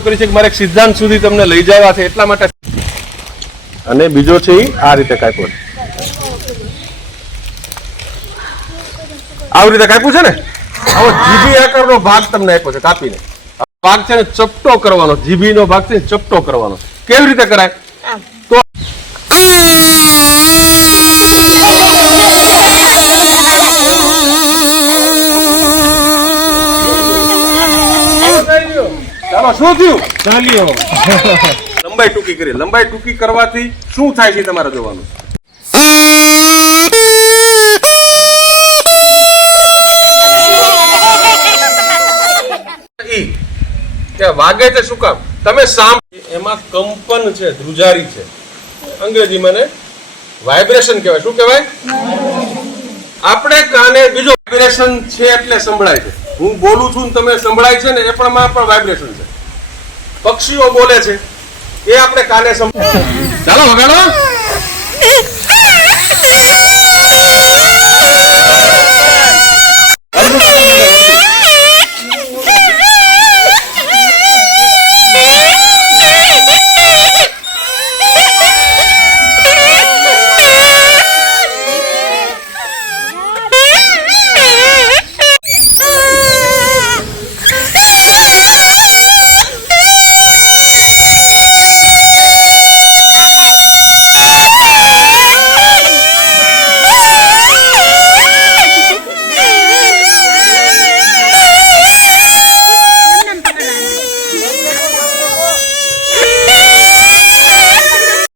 કરી છે કે મારે એક સિદ્ધાંત સુધી તમને લઈ જવા છે એટલા માટે. અને બીજો છે ઈ આ રીતે કાપ્યો છે, આવી રીતે કાપ્યું છે ને. આવો જીભી આકારનો ભાગ તમને આપ્યો છે કાપીને. ભાગ છે ને ચપટો કરવાનો, જીભીનો ભાગ છે ચપટો કરવાનો. કેવી રીતે કરાય? તો ચાલો શું થયું? ચાલ્યો. લંબાઈ ટૂંકી કરી. લંબાઈ ટૂંકી કરવાથી શું થાય છે તમારે જોવાનું. વાગે છે શું કામ? તમે એમાં કંપન છે, ધ્રુજારી છે. અંગ્રેજીમાં ને વાઇબ્રેશન કહેવાય. શું કહેવાય? આપણે કાને બીજો વાઇબ્રેશન છે એટલે સંભળાય છે. હું બોલું છું ને તમે સંભળાય છે ને એ પણ વાઇબ્રેશન છે. પક્ષીઓ બોલે છે એ આપણે કાને સંભળાય. ચાલો વગાડો.